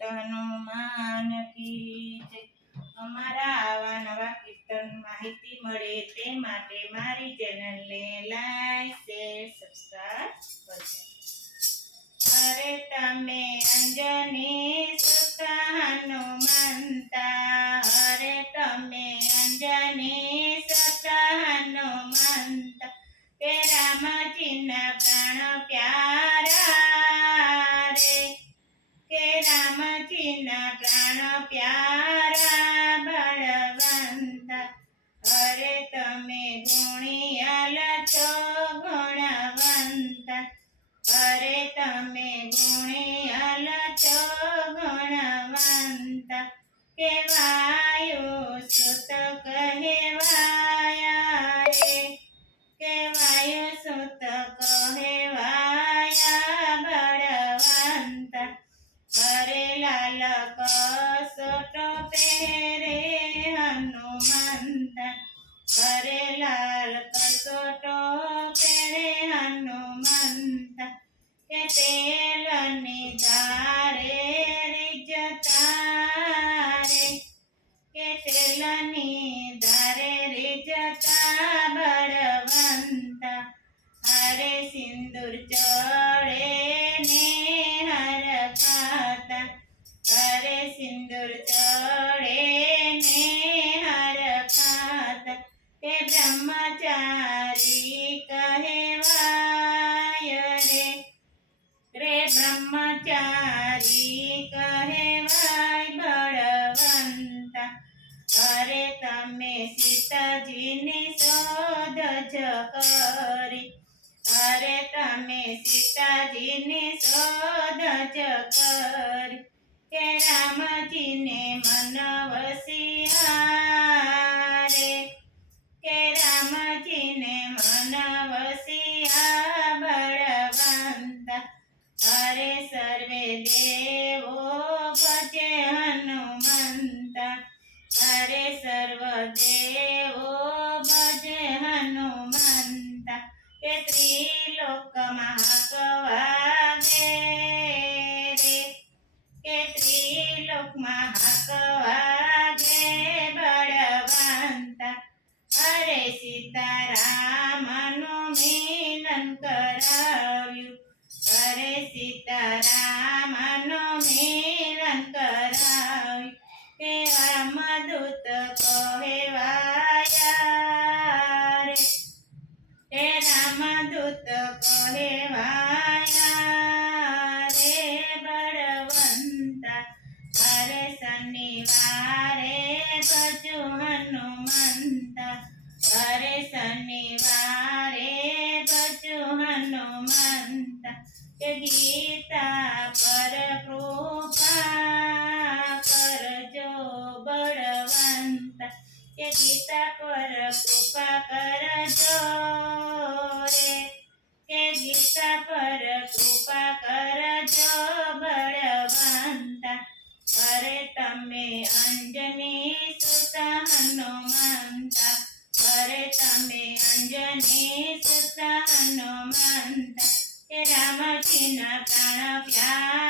સુત હનુમાન કી જય. અમારા આવા નવા કીર્તન માહિતી મળે તે માટે મારી ચેનલને લાઈક શેર સબસ્ક્રાઇબ કરજો અરે તમે અંજની રામજીના પ્રાણ પ્યારા બળવંતા અરે તમે ગુણિયાલ છો ગુણવંતા અરે તમે ગુણિયાલ છો ગુણવંતા કેવાયો કસોટો પહેરે હનુમંત. અરે લાલ કસોટો પહેરે હનુમંત. કે તેલની સિંદૂર ચડે ને હર ખાતા તે બ્રહ્મચારી કહેવાય રે રે બ્રહ્મચારી કહેવાય બળવંતા અરે તમે સીતાજીની શોધ જ કરી અરે તમે સીતાજીની શોધ જ કરી કે રામજીને મન વસિયા રે કે રામજીને મન વસિયા બળવંતા. અરે સર્વે દેવો ભજે હનુમંતા. અરે સર્વ દેવો ભજે હનુમંતા. કે ત્રિલોકમાં કવાગે રામદૂત કહેવાયા રે હે રામદૂત કહેવાયા રે બળવંતા અરે શનિવારે ભજુ હનુમંતા. અરે શનિવારે ભજુ હનુમંતા. ગીતા કે ગીતા પર કૃપા કરજો રે કે ગીતા પર કૃપા કરજો બળવંતા અરે તમે અંજની સુત હનુમંતા અરે તમે અંજની સુત હનુમંતા કે રામજીના પ્રાણ પ્યારા